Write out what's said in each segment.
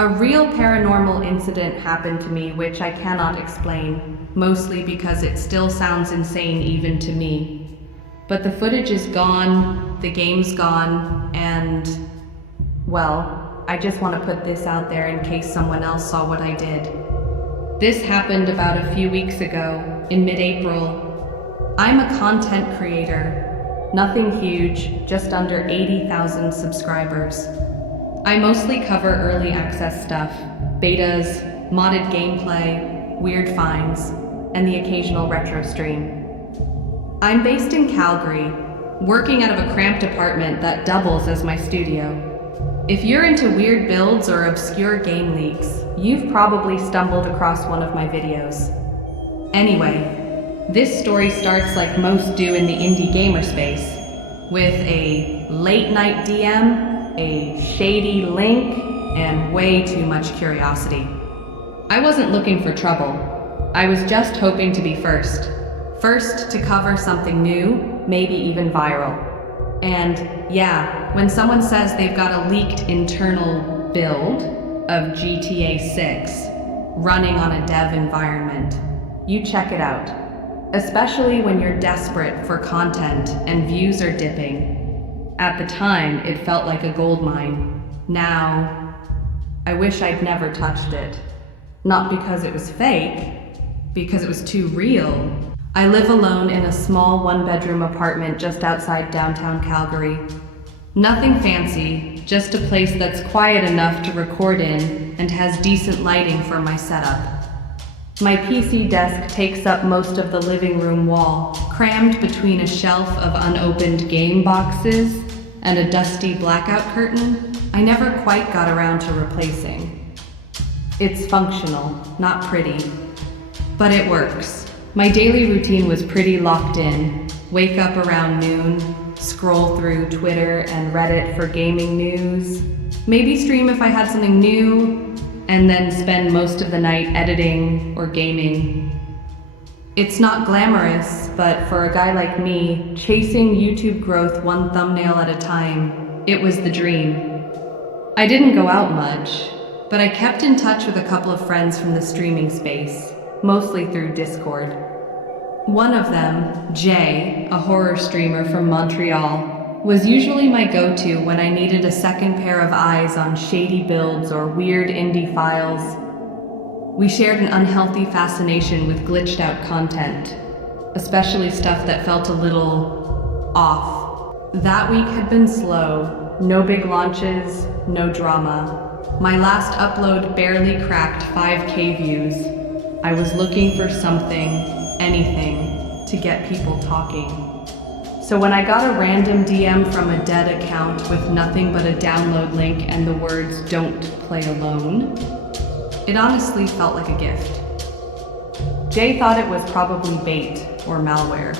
A real paranormal incident happened to me which I cannot explain, mostly because it still sounds insane even to me. But the footage is gone, the game's gone, and, well, I just want to put this out there in case someone else saw what I did. This happened about a few weeks ago, in mid-April. I'm a content creator. Nothing huge, just under 80,000 subscribers. I mostly cover early access stuff, betas, modded gameplay, weird finds, and the occasional retro stream. I'm based in Calgary, working out of a cramped apartment that doubles as my studio. If you're into weird builds or obscure game leaks, you've probably stumbled across one of my videos. Anyway, this story starts like most do in the indie gamer space, with a late night DM, a shady link, and way too much curiosity. I wasn't looking for trouble. I was just hoping to be first. First to cover something new, maybe even viral. And yeah, when someone says they've got a leaked internal build of GTA 6 running on a dev environment, you check it out. Especially when you're desperate for content and views are dipping. At the time, it felt like a gold mine. Now, I wish I'd never touched it. Not because it was fake, because it was too real. I live alone in a small one-bedroom apartment just outside downtown Calgary. Nothing fancy, just a place that's quiet enough to record in and has decent lighting for my setup. My PC desk takes up most of the living room wall, crammed between a shelf of unopened game boxes and a dusty blackout curtain I never quite got around to replacing. It's functional, not pretty, but it works. My daily routine was pretty locked in. Wake up around noon, scroll through Twitter and Reddit for gaming news, maybe stream if I had something new, and then spend most of the night editing or gaming. It's not glamorous, but for a guy like me, chasing YouTube growth one thumbnail at a time, it was the dream. I didn't go out much, but I kept in touch with a couple of friends from the streaming space, mostly through Discord. One of them, Jay, a horror streamer from Montreal, was usually my go-to when I needed a second pair of eyes on shady builds or weird indie files. We shared an unhealthy fascination with glitched out content, especially stuff that felt a little off. That week had been slow, no big launches, no drama. My last upload barely cracked 5K views. I was looking for something, anything, to get people talking. So when I got a random DM from a dead account with nothing but a download link and the words "Don't play alone," it honestly felt like a gift. Jay thought it was probably bait or malware.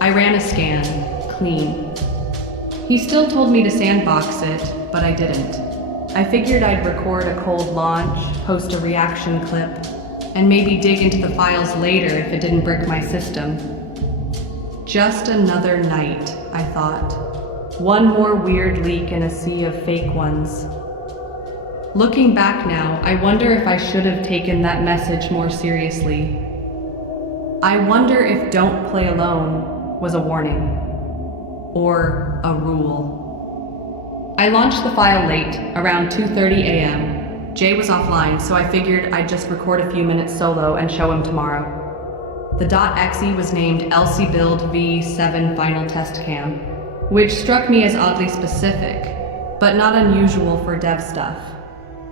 I ran a scan, clean. He still told me to sandbox it, but I didn't. I figured I'd record a cold launch, post a reaction clip, and maybe dig into the files later if it didn't brick my system. Just another night, I thought. One more weird leak in a sea of fake ones. Looking back now, I wonder if I should have taken that message more seriously. I wonder if "Don't play alone" was a warning. Or a rule. I launched the file late, around 2:30 a.m. Jay was offline, so I figured I'd just record a few minutes solo and show him tomorrow. The .exe was named Elsie Build V7 Final Test Cam, which struck me as oddly specific, but not unusual for dev stuff.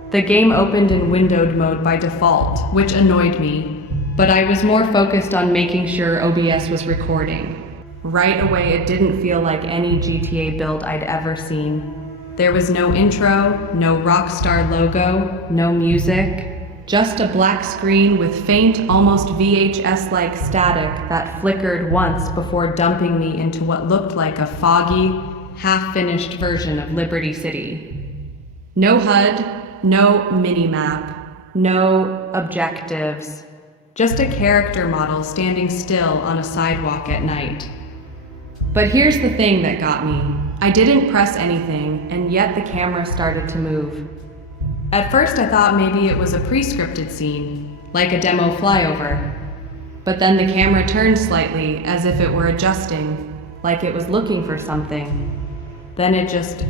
The game opened in windowed mode by default, which annoyed me, but I was more focused on making sure OBS was recording. Right away, it didn't feel like any GTA build I'd ever seen. There was no intro, no Rockstar logo, no music, just a black screen with faint, almost VHS-like static that flickered once before dumping me into what looked like a foggy, half-finished version of Liberty City. No HUD, no minimap, no objectives, just a character model standing still on a sidewalk at night. But here's the thing that got me. I didn't press anything, and yet the camera started to move. At first I thought maybe it was a pre-scripted scene, like a demo flyover. But then the camera turned slightly as if it were adjusting, like it was looking for something. Then it just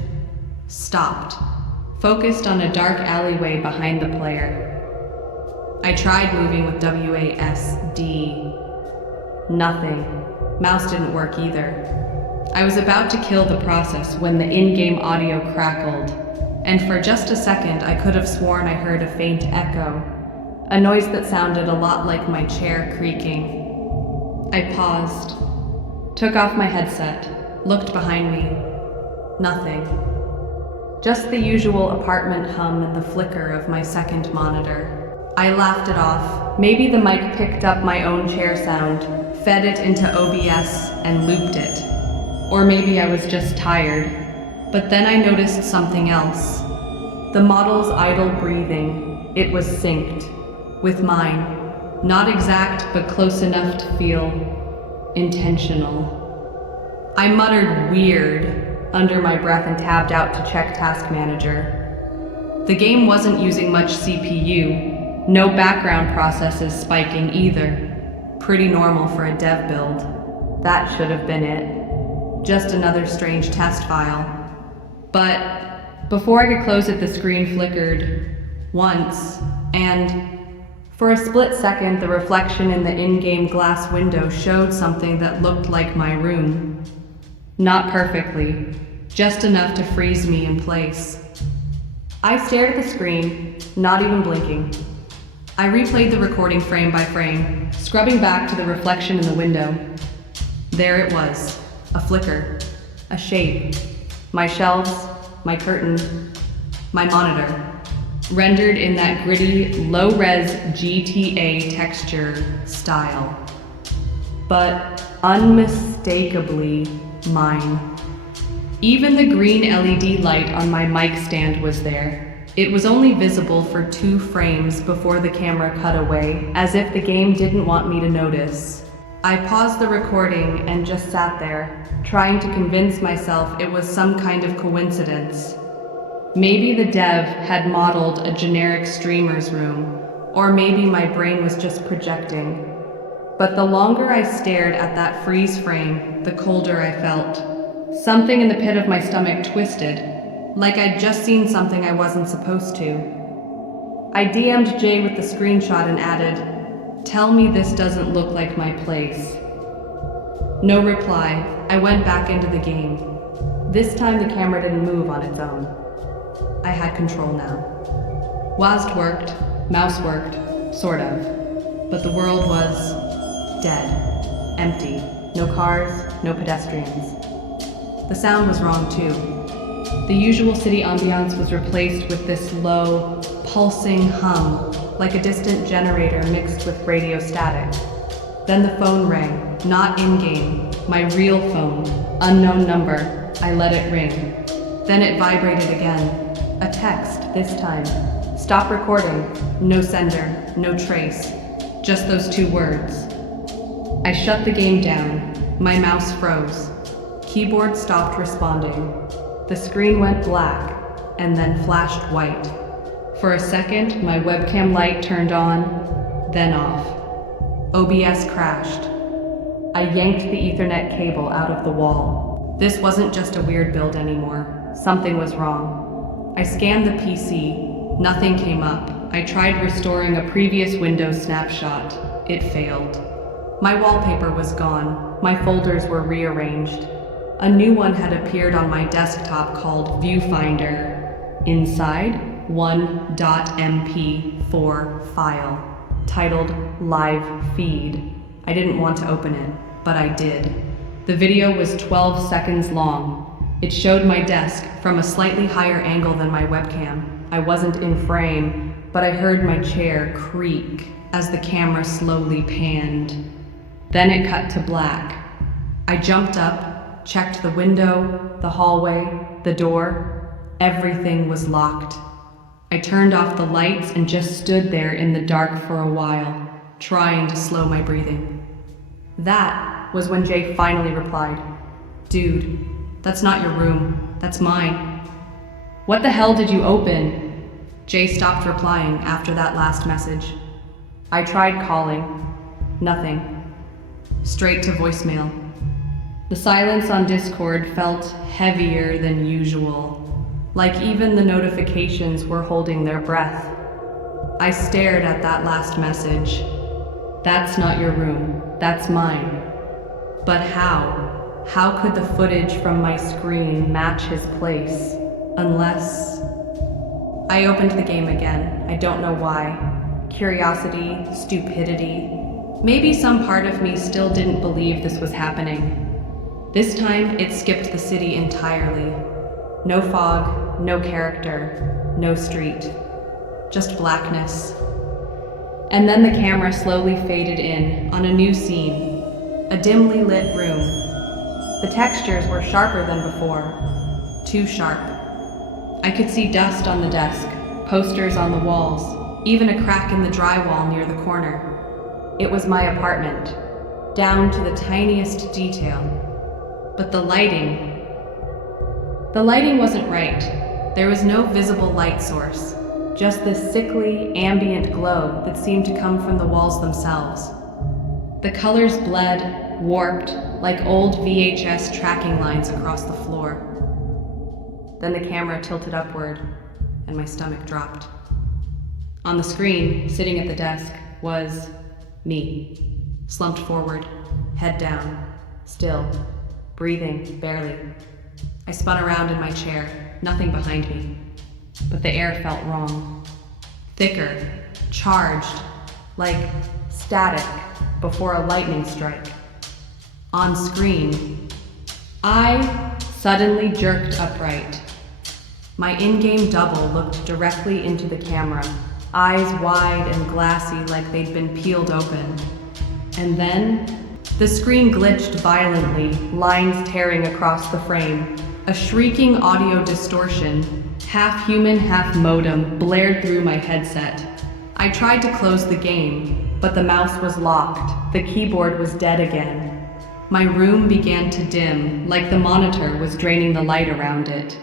stopped, focused on a dark alleyway behind the player. I tried moving with WASD. Nothing. Mouse didn't work either. I was about to kill the process when the in-game audio crackled, and for just a second I could have sworn I heard a faint echo, a noise that sounded a lot like my chair creaking. I paused, took off my headset, looked behind me. Nothing. Just the usual apartment hum and the flicker of my second monitor. I laughed it off. Maybe the mic picked up my own chair sound, fed it into OBS, and looped it. Or maybe I was just tired. But then I noticed something else. The model's idle breathing. It was synced with mine. Not exact, but close enough to feel intentional. I muttered weird under my breath and tabbed out to check Task Manager. The game wasn't using much CPU. No background processes spiking either. Pretty normal for a dev build. That should have been it. Just another strange test file. But before I could close it, the screen flickered once, and for a split second, the reflection in the in-game glass window showed something that looked like my room. Not perfectly, just enough to freeze me in place. I stared at the screen, not even blinking. I replayed the recording frame by frame, scrubbing back to the reflection in the window. There it was, a flicker, a shape, my shelves, my curtain, my monitor, rendered in that gritty, low-res GTA texture style. But unmistakably mine. Even the green LED light on my mic stand was there. It was only visible for 2 frames before the camera cut away, as if the game didn't want me to notice. I paused the recording and just sat there, trying to convince myself it was some kind of coincidence. Maybe the dev had modeled a generic streamer's room, or maybe my brain was just projecting. But the longer I stared at that freeze frame, the colder I felt. Something in the pit of my stomach twisted, like I'd just seen something I wasn't supposed to. I DM'd Jay with the screenshot and added, "Tell me this doesn't look like my place." No reply. I went back into the game. This time the camera didn't move on its own. I had control now. WASD worked, mouse worked, sort of. But the world was dead, empty. No cars, no pedestrians. The sound was wrong too. The usual city ambiance was replaced with this low, pulsing hum, like a distant generator mixed with radio static. Then the phone rang, not in-game, my real phone, unknown number. I let it ring. Then it vibrated again. A text, this time. Stop recording. No sender, no trace. Just those 2 words. I shut the game down. My mouse froze. Keyboard stopped responding. The screen went black, and then flashed white. For a second, my webcam light turned on, then off. OBS crashed. I yanked the Ethernet cable out of the wall. This wasn't just a weird build anymore. Something was wrong. I scanned the PC. Nothing came up. I tried restoring a previous Windows snapshot. It failed. My wallpaper was gone. My folders were rearranged. A new one had appeared on my desktop called Viewfinder. Inside, 1.mp4 file, titled Live Feed. I didn't want to open it, but I did. The video was 12 seconds long. It showed my desk from a slightly higher angle than my webcam. I wasn't in frame, but I heard my chair creak as the camera slowly panned. Then it cut to black. I jumped up, checked the window, the hallway, the door. Everything was locked. I turned off the lights and just stood there in the dark for a while, trying to slow my breathing. That was when Jay finally replied, "Dude, that's not your room, that's mine." "What the hell did you open?" Jay stopped replying after that last message. I tried calling. Nothing. Straight to voicemail. The silence on Discord felt heavier than usual, like even the notifications were holding their breath. I stared at that last message. That's not your room, that's mine. But how? How could the footage from my screen match his place? Unless... I opened the game again. I don't know why. Curiosity, stupidity. Maybe some part of me still didn't believe this was happening. This time, it skipped the city entirely. No fog, no character, no street. Just blackness. And then the camera slowly faded in on a new scene. A dimly lit room. The textures were sharper than before. Too sharp. I could see dust on the desk, posters on the walls, even a crack in the drywall near the corner. It was my apartment, down to the tiniest detail. But the lighting wasn't right. There was no visible light source, just this sickly, ambient glow that seemed to come from the walls themselves. The colors bled, warped, like old VHS tracking lines across the floor. Then the camera tilted upward, and my stomach dropped. On the screen, sitting at the desk, was me, slumped forward, head down, still, breathing, barely. I spun around in my chair, nothing behind me. But the air felt wrong. Thicker, charged, like static before a lightning strike. On screen, I suddenly jerked upright. My in-game double looked directly into the camera, eyes wide and glassy like they'd been peeled open. And then, the screen glitched violently, lines tearing across the frame. A shrieking audio distortion, half human, half modem, blared through my headset. I tried to close the game, but the mouse was locked. The keyboard was dead again. My room began to dim, like the monitor was draining the light around it.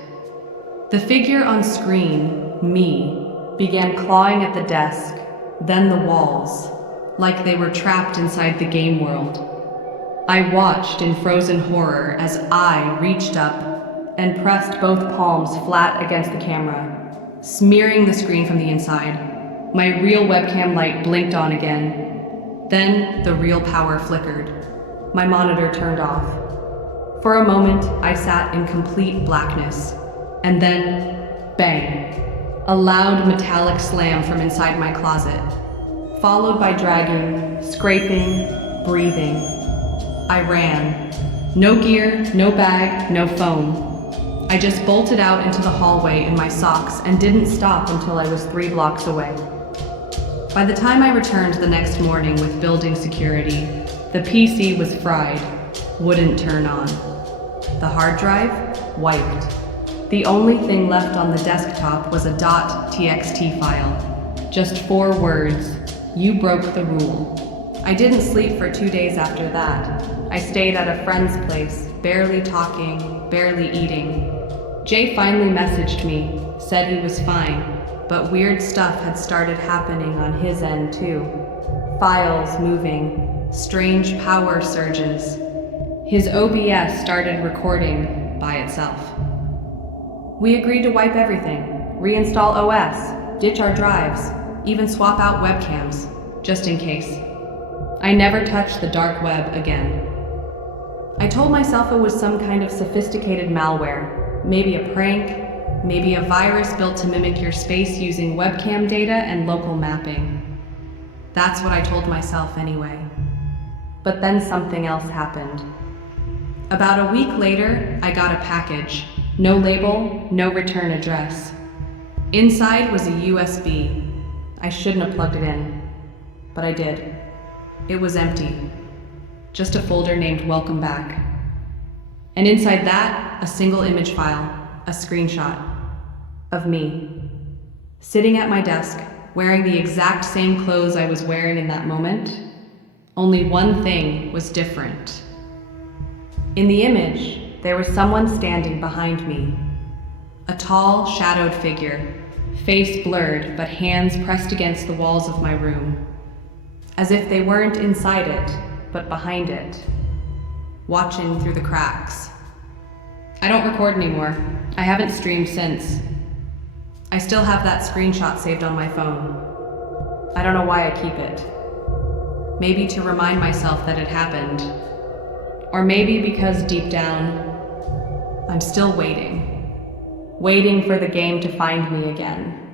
The figure on screen, me, began clawing at the desk, then the walls, like they were trapped inside the game world. I watched in frozen horror as I reached up and pressed both palms flat against the camera, smearing the screen from the inside. My real webcam light blinked on again. Then the real power flickered. My monitor turned off. For a moment, I sat in complete blackness. And then, bang, a loud metallic slam from inside my closet, followed by dragging, scraping, breathing. I ran. No gear, no bag, no phone. I just bolted out into the hallway in my socks and didn't stop until I was 3 blocks away. By the time I returned the next morning with building security, the PC was fried, wouldn't turn on. The hard drive? Wiped. The only thing left on the desktop was a .txt file. Just 4 words. You broke the rule. I didn't sleep for 2 days after that. I stayed at a friend's place, barely talking, barely eating. Jay finally messaged me, said he was fine, but weird stuff had started happening on his end too. Files moving, strange power surges. His OBS started recording by itself. We agreed to wipe everything, reinstall OS, ditch our drives, even swap out webcams, just in case. I never touched the dark web again. I told myself it was some kind of sophisticated malware, maybe a prank, maybe a virus built to mimic your space using webcam data and local mapping. That's what I told myself anyway. But then something else happened. About a week later, I got a package. No label, no return address. Inside was a USB. I shouldn't have plugged it in, but I did. It was empty. Just a folder named Welcome Back. And inside that, a single image file, a screenshot of me, sitting at my desk, wearing the exact same clothes I was wearing in that moment. Only one thing was different. In the image, there was someone standing behind me. A tall, shadowed figure, face blurred but hands pressed against the walls of my room, as if they weren't inside it, but behind it, watching through the cracks. I don't record anymore. I haven't streamed since. I still have that screenshot saved on my phone. I don't know why I keep it. Maybe to remind myself that it happened. Or maybe because deep down, I'm still waiting. Waiting for the game to find me again.